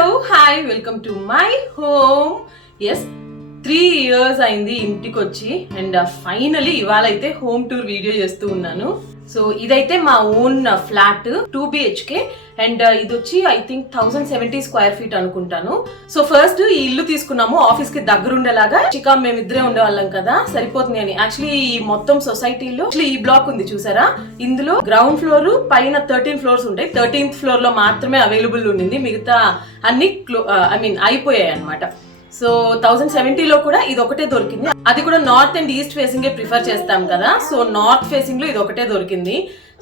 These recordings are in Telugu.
Hello hi welcome to my home. Yes 3 years అయింది ఇంటికి వచ్చి అండ్ ఫైనలీ ఇవాళ అయితే హోమ్ టూర్ వీడియో చేస్తూ ఉన్నాను. సో ఇదైతే మా ఓన్ ఫ్లాట్ 2 BHK అండ్ ఇది వచ్చి ఐ థింక్ 1070 స్క్వేర్ ఫీట్ అనుకుంటాను. సో ఫస్ట్ ఈ ఇల్లు తీసుకున్నాము ఆఫీస్ కి దగ్గర ఉండేలాగా. చికా మేమిద్దరే ఉండేవాళ్ళం కదా, సరిపోతుంది అని. యాక్చువల్లీ ఈ మొత్తం సొసైటీలో ఈ బ్లాక్ ఉంది చూసారా, ఇందులో గ్రౌండ్ ఫ్లోర్ పైన 13 ఫ్లోర్స్ ఉంటాయి. 13th ఫ్లోర్ లో మాత్రమే అవైలబుల్ ఉండింది, మిగతా అన్ని అయిపోయాయి అనమాట. సో 1070లో కూడా ఇది ఒకటే దొరికింది. అది కూడా north and east facing prefer చేస్తాం కదా, సో నార్త్ ఫేసింగ్ లో ఇది ఒకటే దొరికింది.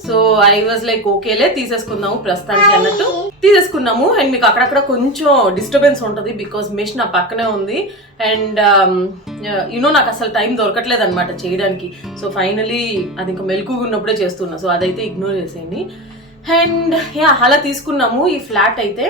సో ఐ వాజ్ లైక్ ఓకేలే తీసేసుకుందాము ప్రస్తుతానికి అన్నట్టు తీసేసుకున్నాము. అండ్ మీకు అక్కడక్కడ కొంచెం డిస్టర్బెన్స్ ఉంటుంది బికాస్ మెష్ నా పక్కనే ఉంది అండ్ యూనో నాకు అసలు టైం దొరకట్లేదు అనమాట చేయడానికి. సో ఫైనలీ అది ఇంకా మెలకుగా ఉన్నప్పుడే చేస్తున్నా, సో అదైతే ఇగ్నోర్ చేసేయండి. అండ్ అలా తీసుకున్నాము ఈ ఫ్లాట్ అయితే.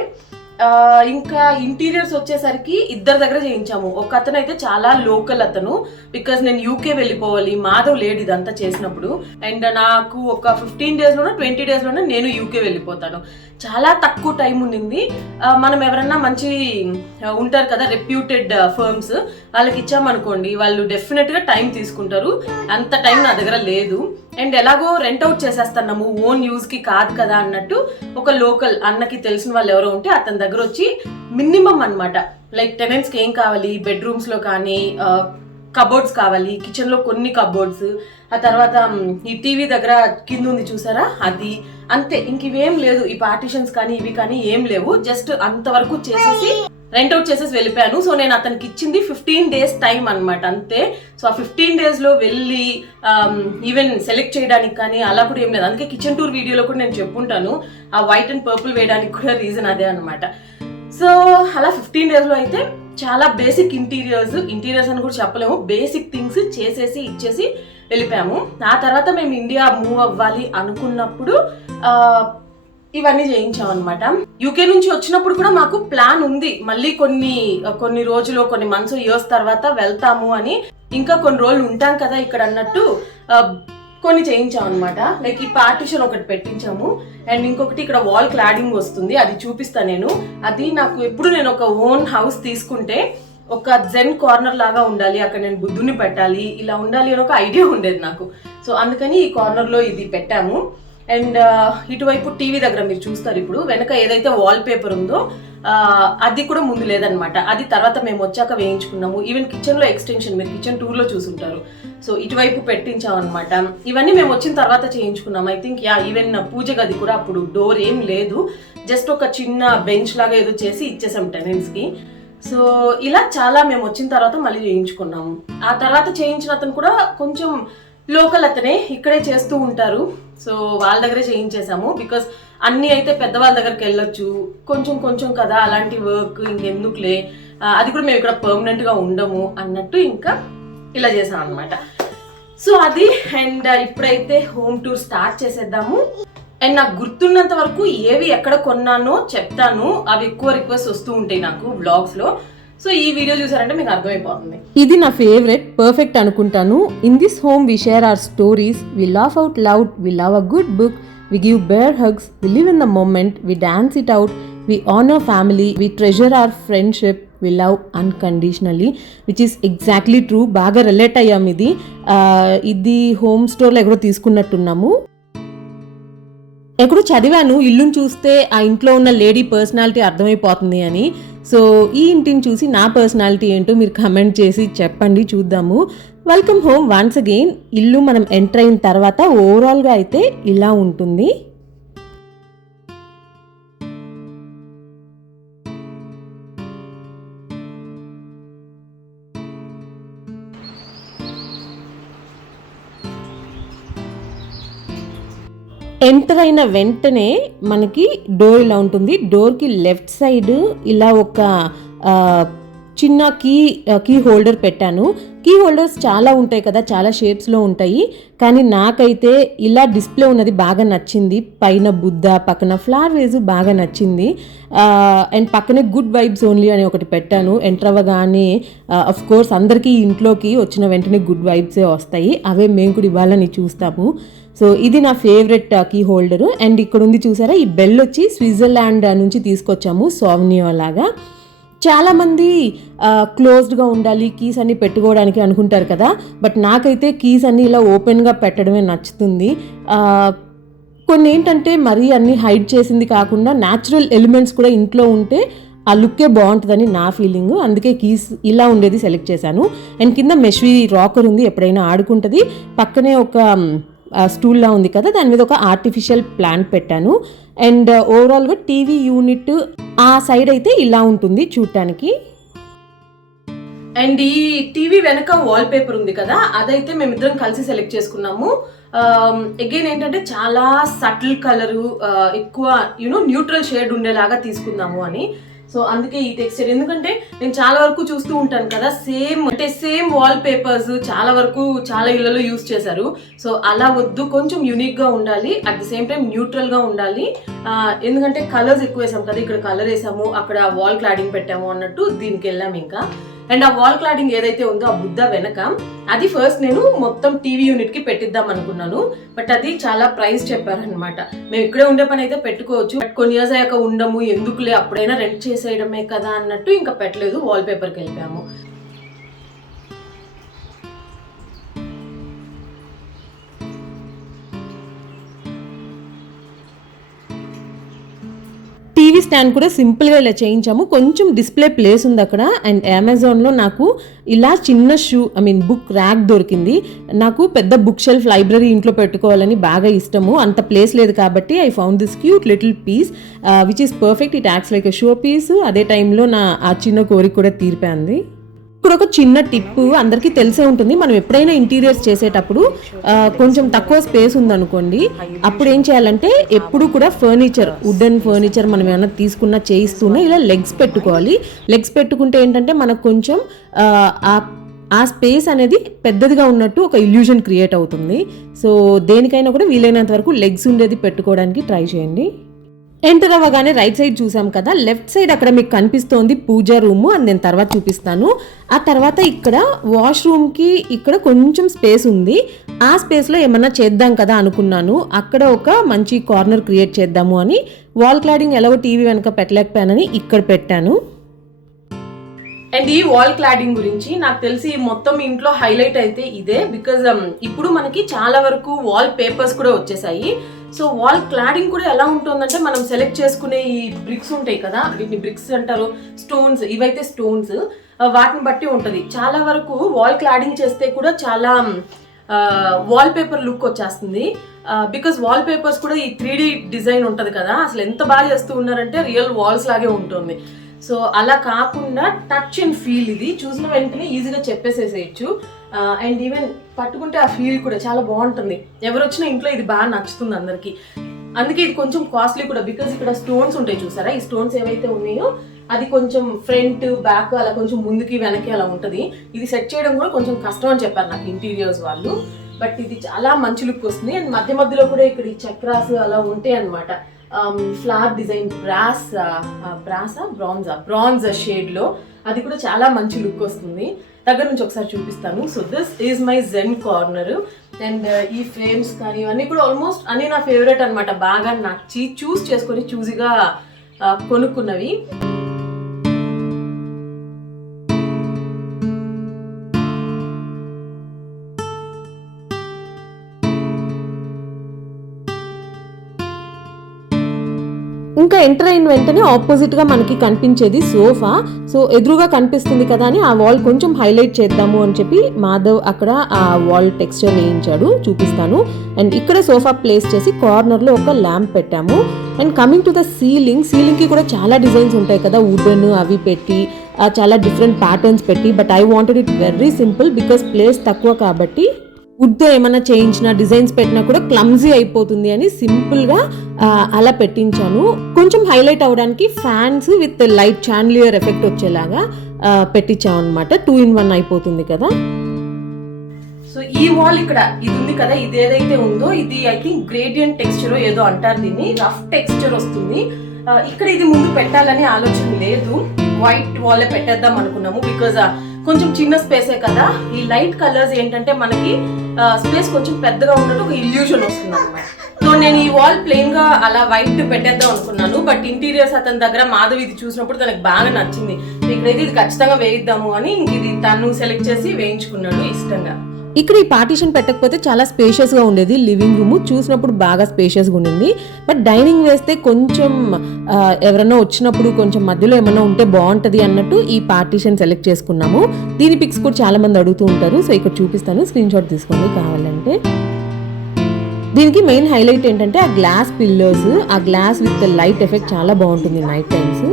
ఇంకా ఇంటీరియర్స్ వచ్చేసరికి ఇద్దరి దగ్గర చేయించాము. ఒక అతను అయితే చాలా లోకల్ అతను, బికాస్ నేను యూకే వెళ్ళిపోవాలి, మాధవ్ లేడు ఇదంతా చేసినప్పుడు. అండ్ నాకు ఒక 15 days లోనో 20 days లోనో నేను యూకే వెళ్ళిపోతాను. చాలా తక్కువ టైం ఉండింది. మనం ఎవరన్నా మంచి ఉంటారు కదా రెప్యూటెడ్ ఫర్మ్స్, వాళ్ళకి ఇచ్చామనుకోండి వాళ్ళు డెఫినెట్ గా టైం తీసుకుంటారు. అంత టైం నా దగ్గర లేదు. అండ్ ఎలాగో రెంట్ అవుట్ చేసేస్తున్నాము, ఓన్ యూజ్ కి కాదు కదా అన్నట్టు ఒక లోకల్ అన్నకి తెలిసిన వాళ్ళు ఎవరో ఉంటే అతని దగ్గర వచ్చి మినిమం అన్నమాట, లైక్ టెనెంట్స్ కి ఏం కావాలి, బెడ్రూమ్స్ లో కానీ కబోర్డ్స్ కావాలి, కిచెన్ లో కొన్ని కబోర్డ్స్, ఆ తర్వాత ఈ టీవీ దగ్గర కింద ఉంది చూసారా అది, అంతే. ఇంక ఇవేం లేదు, ఈ పార్టిషన్స్ కానీ ఇవి కానీ ఏం లేవు. జస్ట్ అంతవరకు చేసేసి రెంట్ అవుట్ చేసేసి వెళ్ళిపోయాను. సో నేను అతనికి ఇచ్చింది 15 days టైం అనమాట, అంతే. సో ఆ 15 days లో వెళ్ళి ఈవెన్ సెలెక్ట్ చేయడానికి కానీ అలా కూడా ఏం లేదు. అందుకే కిచెన్ టూర్ వీడియోలో కూడా నేను చెప్పుంటాను, ఆ వైట్ అండ్ పర్పుల్ వేయడానికి కూడా రీజన్ అదే అనమాట. సో అలా 15 days లో అయితే చాలా బేసిక్ ఇంటీరియర్స్ అని కూడా చెప్పలేము, బేసిక్ థింగ్స్ చేసేసి ఇచ్చేసి వెళ్ళిపోయాము. ఆ తర్వాత మేము ఇండియా మూవ్ అవ్వాలి అనుకున్నప్పుడు ఇవన్నీ చేయించాం అనమాట. యూకే నుంచి వచ్చినప్పుడు కూడా మాకు ప్లాన్ ఉంది, మళ్ళీ కొన్ని రోజులు, కొన్ని మంత్స్, ఇయర్స్ తర్వాత వెళ్తాము అని. ఇంకా కొన్ని రోజులు ఉంటాం కదా ఇక్కడ అన్నట్టు కొన్ని చేయించాం అనమాట. లైక్ ఈ పార్టిషన్ ఒకటి పెట్టించాము అండ్ ఇంకొకటి ఇక్కడ వాల్ క్లాడింగ్ వస్తుంది, అది చూపిస్తాను నేను. అది నాకు ఎప్పుడు నేను ఒక ఓన్ హౌస్ తీసుకుంటే ఒక జెన్ కార్నర్ లాగా ఉండాలి, అక్కడ నేను బుద్ధుని పెట్టాలి, ఇలా ఉండాలి అని ఒక ఐడియా ఉండేది నాకు. సో అందుకని ఈ కార్నర్ లో ఇది పెట్టాము. అండ్ ఇటువైపు టీవీ దగ్గర మీరు చూస్తారు ఇప్పుడు వెనక ఏదైతే వాల్ పేపర్ ఉందో అది కూడా ముందు లేదనమాట, అది తర్వాత మేము వచ్చాక వేయించుకున్నాము. ఈవెన్ కిచెన్ లో ఎక్స్టెన్షన్ మీరు కిచెన్ టూర్ లో చూసుంటారు, సో ఇటువైపు పెట్టించాం అనమాట. ఇవన్నీ మేము వచ్చిన తర్వాత చేయించుకున్నాం. ఐ థింక్ ఈవెన్ పూజ గది కూడా అప్పుడు డోర్ ఏం లేదు, జస్ట్ ఒక చిన్న బెంచ్ లాగా ఏదో చేసి ఇచ్చేసాం టెనెంట్స్ కి. సో ఇలా చాలా మేము వచ్చిన తర్వాత మళ్ళీ చేయించుకున్నాము. ఆ తర్వాత చేయించిన అతను కూడా కొంచెం లోకల్ అతనే, ఇక్కడే చేస్తూ ఉంటారు. సో వాళ్ళ దగ్గరే చేయించేసాము, బికాస్ అన్ని అయితే పెద్దవాళ్ళ దగ్గరికి వెళ్ళొచ్చు, కొంచెం కదా అలాంటి వర్క్ ఇంకెందుకులే, అది కూడా మేము ఇక్కడ పర్మనెంట్ గా ఉండము అన్నట్టు ఇంకా ఇలా చేసాం అనమాట. సో అది. అండ్ ఇప్పుడైతే హోమ్ టూర్ స్టార్ట్ చేసేద్దాము. అండ్ నాకు గుర్తున్నంత వరకు ఏవి ఎక్కడ కొన్నానో చెప్తాను, అవి ఎక్కువ రిక్వెస్ట్ వస్తూ ఉంటాయి నాకు వ్లాగ్స్ లో. సో ఈ వీడియో చూసారంటే మీకు అర్థమైపోతుంది. ఇది నా ఫేవరెట్, పర్ఫెక్ట్ అనుకుంటాను. In this home we share our stories, we laugh out loud, we love a good book, we give bear hugs, we live in the moment, we dance it out, we honour family, we treasure our friendship, we love unconditionally, which is exactly true. బాగా రిలేట్ అయ్యాం. ఇది హోమ్ స్టోర్లో ఎక్కడో తీసుకున్నట్టున్నాము. ఎక్కడో చదివాను, ఇల్లుని చూస్తే ఆ ఇంట్లో ఉన్న లేడీ పర్సనాలిటీ అర్థమైపోతుంది అని. సో ఈ ఇంటిని చూసి నా పర్సనాలిటీ ఏంటో మీరు కమెంట్ చేసి చెప్పండి, చూద్దాము. Welcome home once again. ఇల్లు మనం ఎంటర్ అయిన తర్వాత ఓవరాల్గా అయితే ఇలా ఉంటుంది. ఎంటర్ అయిన వెంటనే మనకి డోర్ ఇలా ఉంటుంది. డోర్కి లెఫ్ట్ సైడ్ ఇలా ఒక చిన్న కీ హోల్డర్ పెట్టాను. కీ హోల్డర్స్ చాలా ఉంటాయి కదా, చాలా షేప్స్లో ఉంటాయి, కానీ నాకైతే ఇలా డిస్ప్లే ఉన్నది బాగా నచ్చింది. పైన బుద్ధ, పక్కన ఫ్లవర్ వేజ్ బాగా నచ్చింది. అండ్ పక్కనే గుడ్ వైబ్స్ ఓన్లీ అని ఒకటి పెట్టాను. ఎంటర్ అవ్వగానే అఫ్ కోర్స్ అందరికీ ఇంట్లోకి వచ్చిన వెంటనే గుడ్ వైబ్సే వస్తాయి, అవే మేము కూడా ఇవ్వాలని చూస్తాము. సో ఇది నా ఫేవరెట్ కీ హోల్డరు. అండ్ ఇక్కడ ఉంది చూసారా, ఈ బెల్ వచ్చి స్విట్జర్లాండ్ నుంచి తీసుకొచ్చాము, సోవెనిర్ లాగా. చాలామంది క్లోజ్డ్గా ఉండాలి కీస్ అన్ని పెట్టుకోవడానికి అనుకుంటారు కదా, బట్ నాకైతే కీస్ అన్ని ఇలా ఓపెన్గా పెట్టడమే నచ్చుతుంది. కొన్ని ఏంటంటే మరీ అన్ని హైడ్ చేసింది కాకుండా న్యాచురల్ ఎలిమెంట్స్ కూడా ఇంట్లో ఉంటే ఆ లుక్కే బాగుంటుందని నా ఫీలింగ్. అందుకే కీస్ ఇలా ఉండేది సెలెక్ట్ చేశాను. అండ్ కింద మెష్వి రాకర్ ఉంది, ఎప్పుడైనా ఆడుకుంటుంది. పక్కనే ఒక స్టూల్లా ఉంది కదా, దాని మీద ఒక ఆర్టిఫిషియల్ ప్లాంట్ పెట్టాను. అండ్ ఓవరాల్గా టీవీ యూనిట్ ఆ సైడ్ అయితే ఇలా ఉంటుంది చూడటానికి. అండ్ ఈ టీవీ వెనక వాల్ పేపర్ ఉంది కదా, అదైతే మేమిద్దరం కలిసి సెలెక్ట్ చేసుకున్నాము. అగైన్ ఏంటంటే చాలా సటిల్ కలరు, ఎక్కువ న్యూట్రల్ షేడ్ ఉండేలాగా తీసుకుందాము అని. సో అందుకే ఈ టెక్స్చర్, ఎందుకంటే నేను చాలా వరకు చూస్తూ ఉంటాను కదా, సేమ్ వాల్ పేపర్స్ చాలా వరకు చాలా ఇళ్లలో యూజ్ చేశారు. సో అలా వద్దు, కొంచెం యూనిక్ గా ఉండాలి, at the same time neutral గా ఉండాలి. ఎందుకంటే కలర్స్ ఎక్కువ వేసాము కదా, ఇక్కడ కలర్ వేసాము, అక్కడ వాల్ క్లాడింగ్ పెట్టాము అన్నట్టు దీనికి వెళ్ళాము ఇంకా. అండ్ ఆ వాల్ క్లాడింగ్ ఏదైతే ఉందో ఆ బుద్ధ వెనక, అది ఫస్ట్ నేను మొత్తం టీవీ యూనిట్ కి పెట్టిద్దాం అనుకున్నాను, బట్ అది చాలా ప్రైస్ చెప్పారనమాట. మేము ఇక్కడే ఉండే పని అయితే పెట్టుకోవచ్చు, బట్ కొన్ని ఇయర్స్ అయ్యాక ఉండము, ఎందుకులే అప్పుడైనా రెంట్ చేసేయడమే కదా అన్నట్టు ఇంకా పెట్టలేదు, వాల్ పేపర్కి వెళ్ళిపోయాము. టీవీ స్టాండ్ కూడా సింపుల్గా ఇలా చేయించాము, కొంచెం డిస్ప్లే ప్లేస్ ఉంది అక్కడ. అండ్ అమెజాన్లో నాకు ఇలా చిన్న బుక్ ర్యాక్ దొరికింది. నాకు పెద్ద బుక్ షెల్ఫ్ లైబ్రరీ ఇంట్లో పెట్టుకోవాలని బాగా ఇష్టము, అంత ప్లేస్ లేదు కాబట్టి I found this cute little piece which is perfect. It acts like a showpiece. అదే టైంలో నా ఆ చిన్న కోరిక కూడా తీరిపోయింది. ఇక్కడ ఒక చిన్న టిప్ అందరికీ తెలిసే ఉంటుంది, మనం ఎప్పుడైనా ఇంటీరియర్స్ చేసేటప్పుడు కొంచెం తక్కువ స్పేస్ ఉందనుకోండి, అప్పుడు ఏం చేయాలంటే ఎప్పుడు కూడా ఫర్నిచర్, వుడెన్ ఫర్నిచర్ మనం ఏమైనా తీసుకున్నా చేయిస్తున్నా ఇలా లెగ్స్ పెట్టుకోవాలి. లెగ్స్ పెట్టుకుంటే ఏంటంటే మనకు కొంచెం ఆ స్పేస్ అనేది పెద్దదిగా ఉన్నట్టు ఒక ఇల్యూజన్ క్రియేట్ అవుతుంది. సో దేనికైనా కూడా వీలైనంత వరకు లెగ్స్ ఉండేది పెట్టుకోవడానికి ట్రై చేయండి. ఎంటర్ అవ్వగానే రైట్ సైడ్ చూసాం కదా, లెఫ్ట్ సైడ్ అక్కడ మీకు కనిపిస్తోంది పూజా రూమ్, అని నేను తర్వాత చూపిస్తాను. ఆ తర్వాత ఇక్కడ వాష్రూమ్కి ఇక్కడ కొంచెం స్పేస్ ఉంది, ఆ స్పేస్లో ఏమన్నా చేద్దాం కదా అనుకున్నాను. అక్కడ ఒక మంచి కార్నర్ క్రియేట్ చేద్దాము అని వాల్ క్లాడింగ్ ఎలాగో టీవీ వెనక పెట్టలేకపోయానని ఇక్కడ పెట్టాను. అండ్ ఈ వాల్ క్లాడింగ్ గురించి నాకు తెలిసి మొత్తం ఇంట్లో హైలైట్ అయితే ఇదే, బికాజ్ ఇప్పుడు మనకి చాలా వరకు వాల్ పేపర్స్ కూడా వచ్చేసాయి. సో వాల్ క్లాడింగ్ కూడా ఎలా ఉంటుందంటే, మనం సెలెక్ట్ చేసుకునే ఈ బ్రిక్స్ ఉంటాయి కదా, వీటిని బ్రిక్స్ అంటారు, స్టోన్స్, ఇవైతే స్టోన్స్, వాటిని బట్టి ఉంటుంది. చాలా వరకు వాల్ క్లాడింగ్ చేస్తే కూడా చాలా వాల్ పేపర్ లుక్ వచ్చేస్తుంది, బికాస్ వాల్ పేపర్స్ కూడా ఈ 3D డిజైన్ ఉంటుంది కదా, అసలు ఎంత బాగా చేస్తూ ఉన్నారంటే రియల్ వాల్స్ లాగే ఉంటుంది. సో అలా కాకుండా టచ్ అండ్ ఫీల్, ఇది చూసిన వెంటనే ఈజీగా చెప్పేసేసేయచ్చు. అండ్ ఈవెన్ పట్టుకుంటే ఆ ఫీల్ కూడా చాలా బాగుంటుంది. ఎవరు వచ్చినా ఇంట్లో ఇది బాగా నచ్చుతుంది అందరికి. అందుకే ఇది కొంచెం కాస్ట్లీ కూడా, బికాస్ ఇక్కడ స్టోన్స్ ఉంటాయి చూసారా, ఈ స్టోన్స్ ఏవైతే ఉన్నాయో అది కొంచెం ఫ్రంట్ బ్యాక్ అలా కొంచెం ముందుకి వెనక్కి అలా ఉంటుంది. ఇది సెట్ చేయడం కూడా కొంచెం కష్టం అని చెప్పారు నాకు ఇంటీరియర్స్ వాళ్ళు, బట్ ఇది చాలా మంచి లుక్ వస్తుంది. అండ్ మధ్య మధ్యలో కూడా ఇక్కడ ఈ చక్రాస్ అలా ఉంటాయి అనమాట, ఫ్లవర్ డిజైన్, బ్రాంజ్ షేడ్ లో, అది కూడా చాలా మంచి లుక్ వస్తుంది. దగ్గర నుంచి ఒకసారి చూపిస్తాను. So this is my zen corner. And ఈ ఫ్రేమ్స్ కానీ ఇవన్నీ కూడా ఆల్మోస్ట్ అన్ని నా ఫేవరెట్ అనమాట, బాగా నచ్చి చూస్ చేసుకొని చూసిగా కొనుక్కున్నవి. ఇంకా ఎంటర్ అయిన వెంటనే ఆపోజిట్గా మనకి కనిపించేది సోఫా. సో ఎదురుగా కనిపిస్తుంది కదా అని ఆ వాల్ కొంచెం హైలైట్ చేద్దాము అని చెప్పి మాధవ్ అక్కడ ఆ వాల్ టెక్స్చర్ వేయించాడు, చూపిస్తాను. అండ్ ఇక్కడ సోఫా ప్లేస్ చేసి కార్నర్లో ఒక ల్యాంప్ పెట్టాము. అండ్ కమింగ్ టు ద సీలింగ్కి కూడా చాలా డిజైన్స్ ఉంటాయి కదా, వుడెన్ అవి పెట్టి చాలా డిఫరెంట్ ప్యాటర్న్స్ పెట్టి, but I wanted it very simple because place తక్కువ కాబట్టి వుడ్తో ఏమైనా చేయించిన డిజైన్స్ పెట్టినా కూడా క్లమ్జీ అయిపోతుంది అని సింపుల్గా అలా పెట్టించాను. కొంచెం హైలైట్ అవడానికి ఫ్యాన్స్ విత్ లైట్ చాండ్లియర్ ఎఫెక్ట్ వచ్చేలాగా పెట్టించామన్నమాట. 2 in 1 అయిపోతుంది కదా. సో ఈ వాల్ ఇక్కడ ఇది ఉంది కదా, ఇది ఏదైతే ఉందో ఇది ఐ థింక్ గ్రేడియంట్ టెక్స్చర్ ఏదో అంటారు దీన్ని, రఫ్ టెక్స్చర్ వస్తుంది. ఇక్కడ ఇది ముందు పెట్టాలని ఆలోచన లేదు, వైట్ వాల్ పెట్టేద్దాం అనుకున్నాము. బికాజ్ కొంచెం చిన్న స్పేసే కదా, ఈ లైట్ కలర్స్ ఏంటంటే మనకి స్పేస్ కొంచెం పెద్దగా ఉన్నట్టు ఒక ఇల్యూషన్ వస్తుంది అన్నమాట. సో నేను ఈ వాల్ ప్లెయిన్ గా అలా వైట్ పెట్టేద్దాం అనుకున్నాను, బట్ ఇంటీరియర్స్ అతని దగ్గర మాధవ్ ఇది చూసినప్పుడు తనకు బాగా నచ్చింది. ఇక్కడైతే ఇది ఖచ్చితంగా వేయిద్దాము అని ఇది తను సెలెక్ట్ చేసి వేయించుకున్నాడు ఇష్టంగా. ఇక్కడ ఈ పార్టీషన్ పెట్టకపోతే చాలా స్పేషియస్గా ఉండేది లివింగ్ రూమ్, చూసినప్పుడు బాగా స్పేషియస్గా ఉండింది. బట్ డైనింగ్ వేస్తే కొంచెం ఎవరైనా వచ్చినప్పుడు కొంచెం మధ్యలో ఏమైనా ఉంటే బాగుంటుంది అన్నట్టు ఈ పార్టీషన్ సెలెక్ట్ చేసుకున్నాము. దీని పిక్స్ కూడా చాలా మంది అడుగుతూ ఉంటారు, సో ఇక్కడ చూపిస్తాను, స్క్రీన్ షాట్ తీసుకోండి కావాలంటే. దీనికి మెయిన్ హైలైట్ ఏంటంటే ఆ గ్లాస్ పిల్లోస్, ఆ గ్లాస్ విత్ లైట్ ఎఫెక్ట్ చాలా బాగుంటుంది నైట్ టైమ్స్.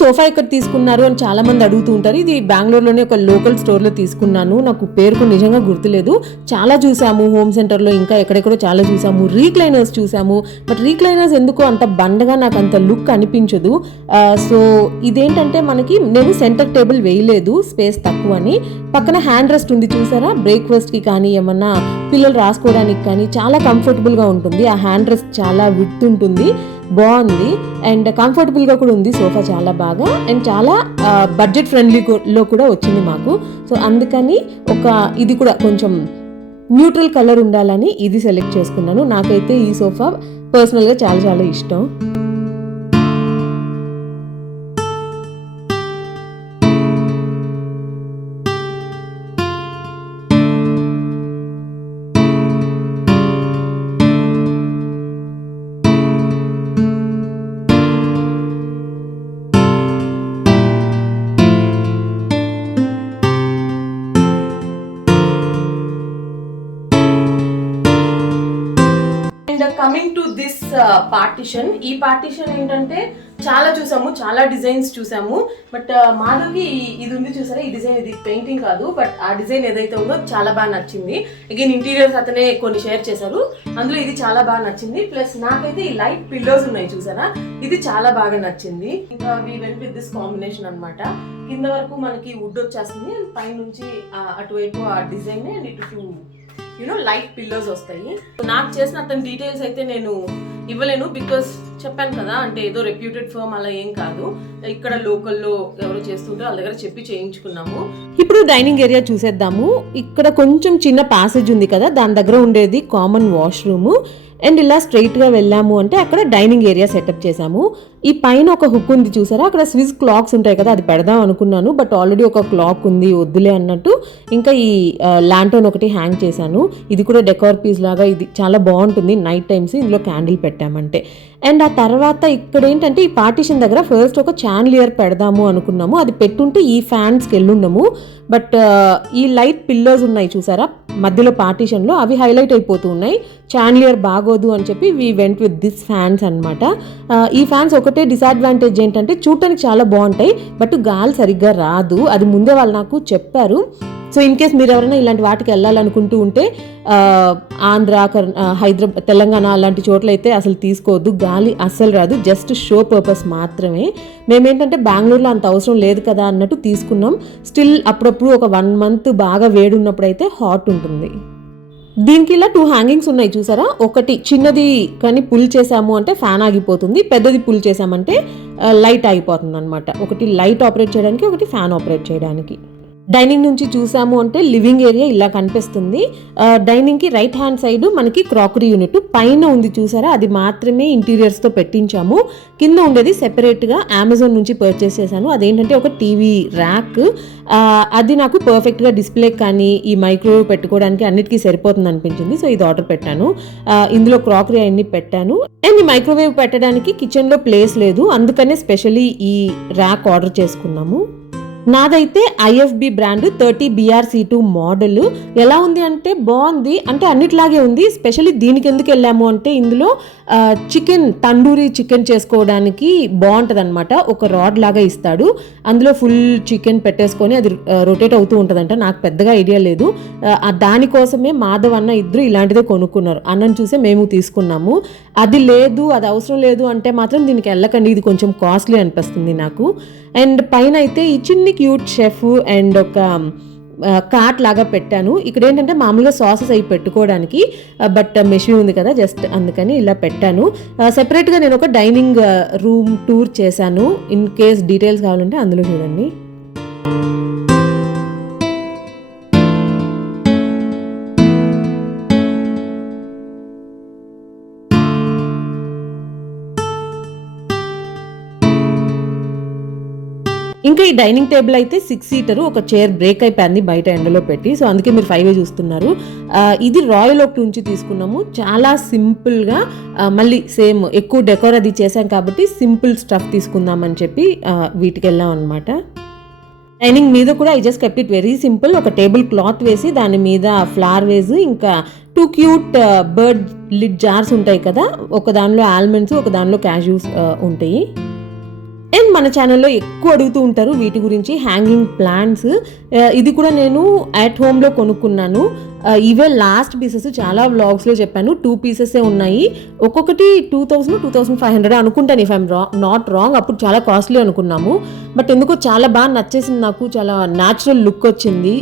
సోఫా ఎక్కడ తీసుకున్నారు అని చాలా మంది అడుగుతూ ఉంటారు. ఇది బెంగళూరులోనే ఒక లోకల్ స్టోర్లో తీసుకున్నాను, నాకు పేరుకు నిజంగా గుర్తులేదు. చాలా చూసాము హోమ్ సెంటర్లో, ఇంకా ఎక్కడెక్కడో చాలా చూసాము. రీక్లైనర్స్ చూసాము, బట్ రీక్లైనర్స్ ఎందుకో అంత బండగా నాకు అంత లుక్ అనిపించదు. సో ఇదేంటంటే మనకి నేను సెంటర్ టేబుల్ వేయలేదు, స్పేస్ తక్కువ అని. పక్కన హ్యాండ్ రెస్ట్ ఉంది చూసారా, బ్రేక్ఫాస్ట్కి కానీ ఏమన్నా పిల్లలు రాసుకోవడానికి కానీ చాలా కంఫర్టబుల్గా ఉంటుంది. ఆ హ్యాండ్ రెస్ట్ చాలా విడ్త్ ఉంటుంది, బాగుంది అండ్ కంఫర్టబుల్గా కూడా ఉంది సోఫా చాలా బాగా. అండ్ చాలా బడ్జెట్ ఫ్రెండ్లీలో కూడా వచ్చింది మాకు. సో అందుకని ఇది కూడా కొంచెం న్యూట్రల్ కలర్ ఉండాలని ఇది సెలెక్ట్ చేసుకున్నాను. నాకైతే ఈ సోఫా పర్సనల్గా చాలా చాలా ఇష్టం. కమింగ్ టు దిస్ పార్టిషన్, ఈ పార్టిషన్ ఏంటంటే చాలా చూసాము, చాలా డిజైన్స్ చూసాము. బట్ మాధవ్కి ఇది ఉంది చూసారా, ఈ డిజైన్, ఇది పెయింటింగ్ కాదు బట్ ఆ డిజైన్ ఏదైతే ఉందో చాలా బాగా నచ్చింది. అగైన్ ఇంటీరియర్స్ అతనే కొన్ని షేర్ చేశారు, అందులో ఇది చాలా బాగా నచ్చింది. ప్లస్ నాకైతే ఈ లైట్ పిల్లోస్ ఉన్నాయి చూసారా, ఇది చాలా బాగా నచ్చింది. ఇంకా we went with this combination అన్నమాట. కింద వరకు మనకి వుడ్ వచ్చేస్తుంది, పై నుంచి అటువైపు ఆ డిజైన్ అండ్ ఇటు లైట్ పిల్లోస్ వస్తాయి. నాకు చేసిన అతని డీటెయిల్స్ అయితే నేను ఇవ్వలేను, బికాస్ చెప్పాను కదా, అంటే ఏదో రెప్యూటెడ్ ఫర్మ్ అలా ఏం కాదు, ఇక్కడ లోకల్లో ఎవరో చేస్తుంటే వాళ్ళ దగ్గర చెప్పి చేయించుకున్నాము. ఇప్పుడు డైనింగ్ ఏరియా చూసేద్దాము. ఇక్కడ కొంచెం చిన్న ప్యాసేజ్ ఉంది కదా, దాని దగ్గర ఉండేది కామన్ వాష్రూమ్. అండ్ ఇలా స్ట్రైట్గా వెళ్ళాము అంటే అక్కడ డైనింగ్ ఏరియా సెటప్ చేసాము. ఈ పైన ఒక హుక్ ఉంది చూసారా, అక్కడ స్విస్ క్లాక్స్ ఉంటాయి కదా, అది పెడదాం అనుకున్నాను బట్ ఆల్రెడీ ఒక క్లాక్ ఉంది, వద్దులే అన్నట్టు ఇంకా ఈ ల్యాంటర్న్ ఒకటి హ్యాంగ్ చేశాను. ఇది కూడా డెకార్ పీస్ లాగా, ఇది చాలా బాగుంటుంది నైట్ టైమ్స్, ఇందులో క్యాండిల్ పెట్టామంటే. అండ్ ఆ తర్వాత ఇక్కడ ఏంటంటే ఈ పార్టీషన్ దగ్గర ఫస్ట్ ఒక చాన్లియర్ పెడదాము అనుకున్నాము, అది పెట్టుంటే ఈ ఫ్యాన్స్కి వెళ్ళున్నాము. బట్ ఈ లైట్ పిల్లోస్ ఉన్నాయి చూసారా మధ్యలో పార్టీషన్లో, అవి హైలైట్ అయిపోతూ ఉన్నాయి, చాన్లియర్ బాగోదు అని చెప్పి we went with this fans అనమాట. ఈ ఫ్యాన్స్ ఒకటే డిసడ్వాంటేజ్ ఏంటంటే చూడటానికి చాలా బాగుంటాయి బట్ గాలి సరిగ్గా రాదు, అది ముందే వాళ్ళు నాకు చెప్పారు. సో ఇన్ కేస్ మీరు ఎవరైనా ఇలాంటి వాటికి వెళ్ళాలనుకుంటూ ఉంటే ఆంధ్ర, హైదరాబాద్, తెలంగాణ అలాంటి చోట్ల అయితే అసలు తీసుకోవద్దు, గాలి అస్సలు రాదు, జస్ట్ షో పర్పస్ మాత్రమే. మేమేంటంటే బెంగళూరులో అంత అవసరం లేదు కదా అన్నట్టు తీసుకున్నాం. స్టిల్ అప్పుడప్పుడు ఒక 1 month బాగా వేడి ఉన్నప్పుడు అయితే హాట్ ఉంటుంది. దీనికి ఇలా 2 హ్యాంగింగ్స్ ఉన్నాయి చూసారా, ఒకటి చిన్నది కానీ పుల్ చేసాము అంటే ఫ్యాన్ ఆగిపోతుంది, పెద్దది పుల్ చేసామంటే లైట్ ఆగిపోతుంది అనమాట. ఒకటి లైట్ ఆపరేట్ చేయడానికి, ఒకటి ఫ్యాన్ ఆపరేట్ చేయడానికి. డైనింగ్ నుంచి చూసాము అంటే లివింగ్ ఏరియా ఇలా కనిపిస్తుంది. డైనింగ్కి రైట్ హ్యాండ్ సైడ్ మనకి క్రాకరీ యూనిట్ పైన ఉంది చూసారా, అది మాత్రమే ఇంటీరియర్స్తో పెట్టించాము. కింద ఉండేది సెపరేట్గా అమెజాన్ నుంచి పర్చేస్ చేశాను. అదేంటంటే ఒక టీవీ ర్యాక్, అది నాకు పర్ఫెక్ట్గా డిస్ప్లే కానీ ఈ మైక్రోవేవ్ పెట్టుకోవడానికి అన్నిటికీ సరిపోతుంది అనిపించింది. సో ఇది ఆర్డర్ పెట్టాను. ఇందులో క్రాకరీ అన్ని పెట్టాను. అండ్ ఈ మైక్రోవేవ్ పెట్టడానికి కిచెన్లో ప్లేస్ లేదు, అందుకనే స్పెషల్లీ ఈ ర్యాక్ ఆర్డర్ చేసుకున్నాము. నాదైతే ఐఎఫ్బి బ్రాండ్ 30BRC2 మోడల్. ఎలా ఉంది అంటే బాగుంది, అంటే అన్నిట్లాగే ఉంది. స్పెషల్లీ దీనికి ఎందుకు వెళ్ళాము అంటే ఇందులో చికెన్ తండూరి చికెన్ చేసుకోవడానికి బాగుంటుంది అనమాట. ఒక రాడ్ లాగా ఇస్తాడు, అందులో ఫుల్ చికెన్ పెట్టేసుకొని అది రొటేట్ అవుతూ ఉంటుందంట. నాకు పెద్దగా ఐడియా లేదు, దానికోసమే మాధవ్ అన్న ఇద్దరు ఇలాంటిదే కొనుక్కున్నారు. అన్నను చూసే మేము తీసుకున్నాము. అది లేదు, అది అవసరం లేదు అంటే మాత్రం దీనికి వెళ్ళకండి, ఇది కొంచెం కాస్ట్లీ అనిపిస్తుంది నాకు. అండ్ పైన అయితే ఈ చిన్ని క్యూట్ షెఫ్ అండ్ ఒక కార్ట్ లాగా పెట్టాను. ఇక్కడ ఏంటంటే మామూలుగా సాసెస్ అవి పెట్టుకోవడానికి, బట్ మెషీ ఉంది కదా జస్ట్ అందుకని ఇలా పెట్టాను. సెపరేట్గా నేను ఒక డైనింగ్ రూమ్ టూర్ చేశాను. ఇన్ కేస్ డీటెయిల్స్ కావాలంటే అందులో చూడండి. ఇంకా ఈ డైనింగ్ టేబుల్ అయితే 6 సీటర్, ఒక చైర్ బ్రేక్ అయిపోయింది బయట ఎండలో పెట్టి, సో అందుకే మీరు 5 చూస్తున్నారు. ఇది రాయల్ ఓక్ నుంచి తీసుకున్నాము. చాలా సింపుల్గా, మళ్ళీ సేమ్ ఎక్కువ డెకోర్ అది చేసాం కాబట్టి సింపుల్ స్టఫ్ తీసుకుందామని చెప్పి వీటికి వెళ్ళాం అనమాట. డైనింగ్ మీద కూడా I just kept it very simple. ఒక టేబుల్ క్లాత్ వేసి దాని మీద ఫ్లవర్ వేజ్, ఇంకా 2 క్యూట్ బర్డ్ లిడ్ జార్స్ ఉంటాయి కదా, ఒక దానిలో ఆల్మండ్స్, ఒక దానిలో క్యాష్యూస్ ఉంటాయి. అండ్ మన ఛానల్లో ఎక్కువ అడుగుతూ ఉంటారు వీటి గురించి, హ్యాంగింగ్ ప్లాంట్స్. ఇది కూడా నేను అట్ హోమ్లో కొనుక్కున్నాను. ఇవే లాస్ట్ పీసెస్, చాలా వ్లాగ్స్లో చెప్పాను. 2 పీసెసే ఉన్నాయి, ఒక్కొక్కటి 2000 2500 అనుకుంటాను, ఇఫ్ ఐఎమ్ నాట్ రాంగ్. అప్పుడు చాలా కాస్ట్లీ అనుకున్నాము, బట్ ఎందుకో చాలా బాగా నచ్చేసింది నాకు. చాలా న్యాచురల్ లుక్ వచ్చింది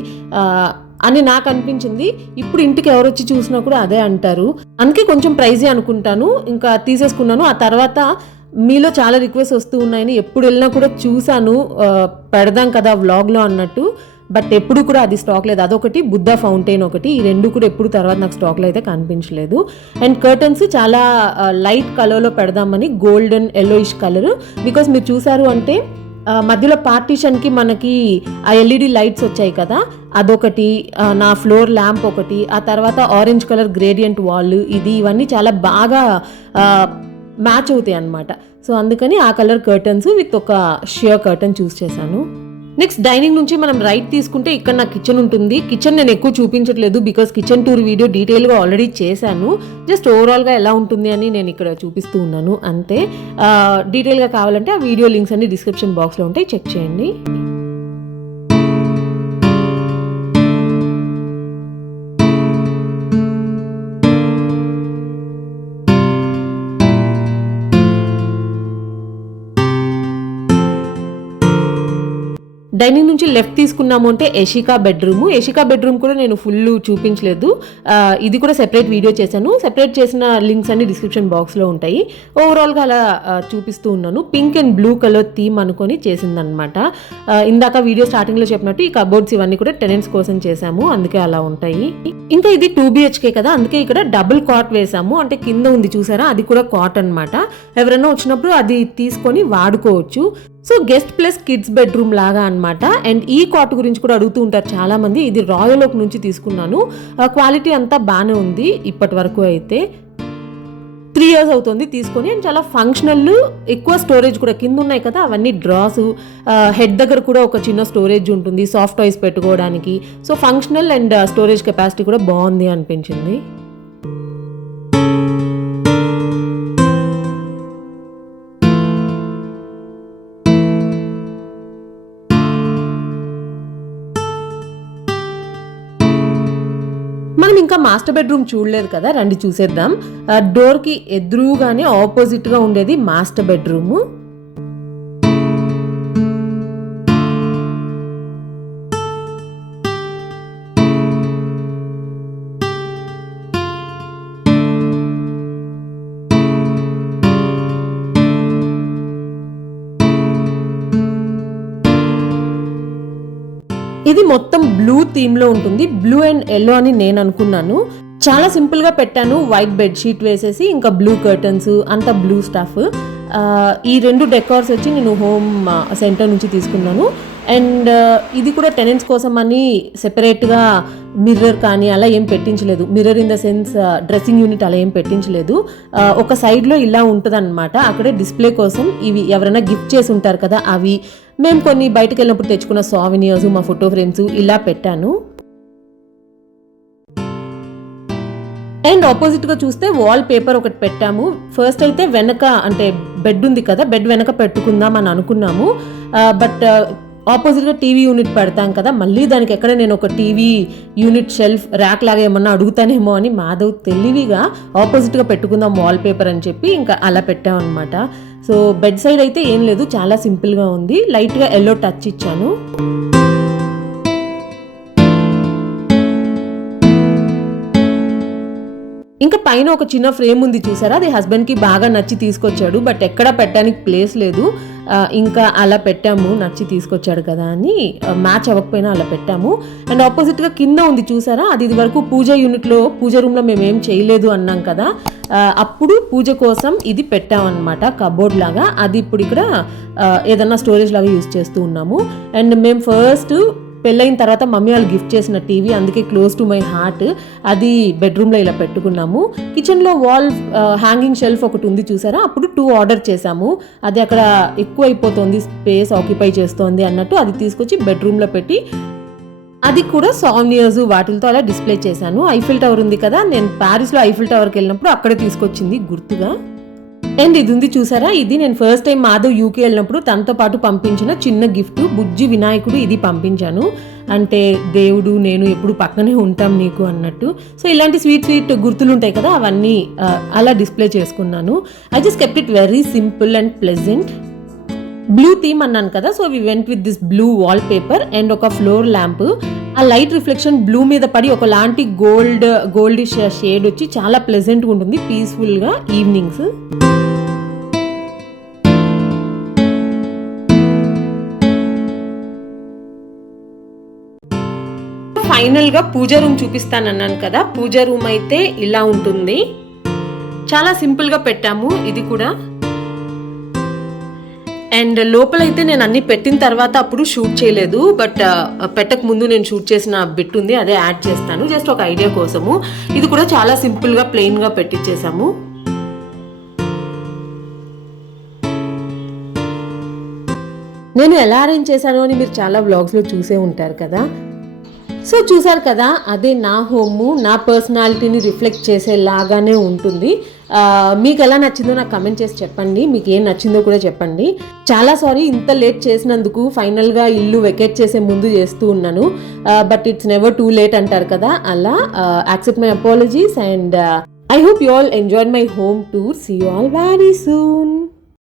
అని నాకు అనిపించింది. ఇప్పుడు ఇంటికి ఎవరు వచ్చి చూసినా కూడా అదే అంటారు, అందుకే కొంచెం ప్రైజీ అనుకుంటాను. ఇంకా తీసేసుకున్నాను. ఆ తర్వాత మీలో చాలా రిక్వెస్ట్ వస్తూ ఉన్నాయని ఎప్పుడు వెళ్ళినా కూడా చూశాను, పెడదాం కదా వ్లాగ్లో అన్నట్టు, బట్ ఎప్పుడు కూడా అది స్టాక్ లేదు. అదొకటి, బుద్ధా ఫౌంటైన్ ఒకటి, ఈ 2 కూడా ఎప్పుడు తర్వాత నాకు స్టాక్లో అయితే కనిపించలేదు. అండ్ కర్టన్స్ చాలా లైట్ కలర్లో పెడదామని, గోల్డెన్ ఎల్లోయిష్ కలర్. బికాస్ మీరు చూసారు అంటే మధ్యలో పార్టీషన్కి మనకి ఆ ఎల్ఈడి లైట్స్ వచ్చాయి కదా, అదొకటి, నా ఫ్లోర్ ల్యాంప్ ఒకటి, ఆ తర్వాత ఆరెంజ్ కలర్ గ్రేడియంట్ వాల్, ఇవన్నీ చాలా బాగా మ్యాచ్ అవుతాయి అన్నమాట. సో అందుకని ఆ కలర్ కర్టన్స్ విత్ ఒక షియర్ కర్టన్ చూస్ చేశాను. నెక్స్ట్ డైనింగ్ నుంచి మనం రైట్ తీసుకుంటే ఇక్కడ నా కిచెన్ ఉంటుంది. కిచెన్ నేను ఎక్కువ చూపించట్లేదు, బికాస్ కిచెన్ టూర్ వీడియో డీటెయిల్గా ఆల్రెడీ చేశాను. జస్ట్ ఓవరాల్గా ఎలా ఉంటుంది అని నేను ఇక్కడ చూపిస్తూ ఉన్నాను అంతే. డీటెయిల్గా కావాలంటే ఆ వీడియో లింక్స్ అన్ని డిస్క్రిప్షన్ బాక్స్లో ఉంటాయి, చెక్ చేయండి. డైనింగ్ నుంచి లెఫ్ట్ తీసుకున్నాము అంటే యషికా బెడ్రూమ్ కూడా నేను ఫుల్ చూపించలేదు, ఇది కూడా సెపరేట్ వీడియో చేశాను. సెపరేట్ చేసిన లింక్స్ అన్ని డిస్క్రిప్షన్ బాక్స్లో ఉంటాయి. ఓవరాల్గా అలా చూపిస్తూ ఉన్నాను. Pink and blue colour theme అనుకొని చేసిందనమాట. ఇందాక వీడియో స్టార్టింగ్లో చెప్పినట్టు ఈ కబోర్డ్స్ ఇవన్నీ కూడా టెనెంట్స్ కోసం చేశాము, అందుకే అలా ఉంటాయి. ఇంకా ఇది 2BHK కదా, అందుకే ఇక్కడ డబుల్ కాట్ వేసాము. అంటే కింద ఉంది చూసారా, అది కూడా కాట్ అనమాట. ఎవరైనా వచ్చినప్పుడు అది తీసుకొని వాడుకోవచ్చు. So guest plus kids bedroom లాగా అనమాట. అండ్ ఈ కాట్ గురించి కూడా అడుగుతూ ఉంటారు చాలా మంది. ఇది రాయల్ ఓక్ నుంచి తీసుకున్నాను. క్వాలిటీ అంతా బాగానే ఉంది ఇప్పటి వరకు అయితే. 3 years అవుతుంది తీసుకొని. అండ్ చాలా ఫంక్షనల్, ఎక్కువ స్టోరేజ్ కూడా కింద ఉన్నాయి కదా, అవన్నీ డ్రాస్, హెడ్ దగ్గర కూడా ఒక చిన్న స్టోరేజ్ ఉంటుంది సాఫ్ట్ టాయ్స్ పెట్టుకోవడానికి. So functional and storage capacity కూడా బాగుంది అనిపించింది. మనం ఇంకా మాస్టర్ బెడ్రూమ్ చూడలేదు కదా, రండి చూసేద్దాం. డోర్కి ఎదురుగానే ఆపోజిట్గా ఉండేది మాస్టర్ బెడ్రూమ్. ఇది మొత్తం బ్లూ థీమ్ లో ఉంటుంది. బ్లూ అండ్ ఎల్లో అని నేను అనుకున్నాను. చాలా సింపుల్ గా పెట్టాను. వైట్ బెడ్షీట్ వేసేసి ఇంకా బ్లూ కర్టన్స్, అంతా బ్లూ స్టఫ్. ఈ 2 డెకార్స్ వచ్చి నేను హోమ్ సెంటర్ నుంచి తీసుకున్నాను. అండ్ ఇది కూడా టెనెంట్స్ కోసం అని సెపరేట్గా మిర్రర్ కానీ అలా ఏం పెట్టించలేదు. Mirror in the sense dressing unit అలా ఏం పెట్టించలేదు. ఒక సైడ్లో ఇలా ఉంటుంది అనమాట. అక్కడే డిస్ప్లే కోసం ఇవి ఎవరైనా గిఫ్ట్ చేసి ఉంటారు కదా, అవి మేము కొన్ని బయటకు వెళ్ళినప్పుడు తెచ్చుకున్న సావినియర్స్, మా ఫోటో ఫ్రేమ్స్ ఇలా పెట్టాను. అండ్ ఆపోజిట్గా చూస్తే వాల్ పేపర్ ఒకటి పెట్టాము. ఫస్ట్ అయితే వెనక అంటే బెడ్ ఉంది కదా, బెడ్ వెనక పెట్టుకుందాం అని అనుకున్నాము. బట్ ఆపోజిట్గా టీవీ యూనిట్ పెడతాం కదా, మళ్ళీ దానికి ఎక్కడ నేను ఒక టీవీ యూనిట్ షెల్ఫ్ ర్యాక్ లాగా ఏమన్నా అడుగుతానేమో అని మాధవ్ తెలివిగా ఆపోజిట్గా పెట్టుకుందాం వాల్ పేపర్ అని చెప్పి ఇంకా అలా పెట్టామన్నమాట. సో బెడ్ సైడ్ అయితే ఏం లేదు, చాలా సింపుల్గా ఉంది. లైట్గా ఎల్లో టచ్ ఇచ్చాను. ఇంకా పైన ఒక చిన్న ఫ్రేమ్ ఉంది చూసారా, అది హస్బెండ్కి బాగా నచ్చి తీసుకొచ్చాడు. బట్ ఎక్కడ పెట్టడానికి ప్లేస్ లేదు, ఇంకా అలా పెట్టాము, నచ్చి తీసుకొచ్చాడు కదా అని. మ్యాచ్ అవ్వకపోయినా అలా పెట్టాము. అండ్ ఆపోజిట్గా కింద ఉంది చూసారా, అది ఇది వరకు పూజ యూనిట్లో, పూజ రూమ్లో మేమేం చేయలేదు అన్నాం కదా, అప్పుడు పూజ కోసం ఇది పెట్టామన్నమాట, కబోర్డ్ లాగా. అది ఇప్పుడు ఇక్కడ ఏదన్నా స్టోరేజ్ లాగా యూజ్ చేస్తూ ఉన్నాము. అండ్ మేము ఫస్ట్ పెళ్ళైన తర్వాత మమ్మీ వాళ్ళు గిఫ్ట్ చేసిన టీవీ, అందుకే క్లోజ్ టు మై హార్ట్, అది బెడ్రూమ్లో ఇలా పెట్టుకున్నాము. కిచెన్లో వాల్ హ్యాంగింగ్ షెల్ఫ్ ఒకటి ఉంది చూసారా, అప్పుడు 2 ఆర్డర్ చేసాము. అది అక్కడ ఎక్కువ అయిపోతుంది, స్పేస్ ఆక్యుపై చేస్తోంది అన్నట్టు అది తీసుకొచ్చి బెడ్రూమ్లో పెట్టి, అది కూడా సావినియర్స్ వాటిలతో అలా డిస్ప్లే చేశాను. ఐఫిల్ టవర్ ఉంది కదా, నేను ప్యారిస్లో ఐఫిల్ టవర్కి వెళ్ళినప్పుడు అక్కడే తీసుకొచ్చింది గుర్తుగా. అండ్ ఇది ఉంది చూసారా, ఇది నేను ఫస్ట్ టైం మాధవ్ యూకే వెళ్ళినప్పుడు తనతో పాటు పంపించిన చిన్న గిఫ్ట్, బుజ్జి వినాయకుడు. ఇది పంపించాను, అంటే దేవుడు నేను ఎప్పుడు పక్కనే ఉంటాం నీకు అన్నట్టు. సో ఇలాంటి స్వీట్ గుర్తులు ఉంటాయి కదా, అవన్నీ అలా డిస్ప్లే చేసుకున్నాను. I just kept it very simple and pleasant. Blue theme అన్నాను కదా, so we went with this blue wallpaper and ఒక ఫ్లోర్ ల్యాంప్. ఆ లైట్ రిఫ్లెక్షన్ బ్లూ మీద పడి ఒకలాంటి గోల్డిష్ షేడ్ వచ్చి చాలా ప్లెజెంట్గా ఉంటుంది, పీస్ఫుల్గా ఈవినింగ్స్. ఫైనల్గా పూజ రూమ్ చూపిస్తానన్నాను కదా, పూజ రూమ్ అయితే ఇలా ఉంటుంది. చాలా సింపుల్గా పెట్టాము ఇది కూడా. అండ్ లోపలైతే నేను అన్ని పెట్టిన తర్వాత అప్పుడు షూట్ చేయలేదు, బట్ పెట్టక ముందు నేను షూట్ చేసిన బిట్ ఉంది, అదే యాడ్ చేస్తాను జస్ట్ ఒక ఐడియా కోసము. ఇది కూడా చాలా సింపుల్గా ప్లెయిన్గా పెట్టించేసాము. నేను ఎలా అరేంజ్ చేశాను అని మీరు చాలా వ్లాగ్స్లో చూసే ఉంటారు కదా. సో చూసారు కదా, అదే నా హోము, నా పర్సనాలిటీని రిఫ్లెక్ట్ చేసేలాగానే ఉంటుంది. మీకు ఎలా నచ్చిందో నాకు కమెంట్ చేసి చెప్పండి, మీకు ఏం నచ్చిందో కూడా చెప్పండి. చాలా సారీ ఇంత లేట్ చేసినందుకు. ఫైనల్గా ఇల్లు వెకేట్ చేసే ముందు చేస్తూ ఉన్నాను, but it's never too late అంటారు కదా, అలా accept my apologies. And I hope you all enjoyed my home tour. See you all very soon.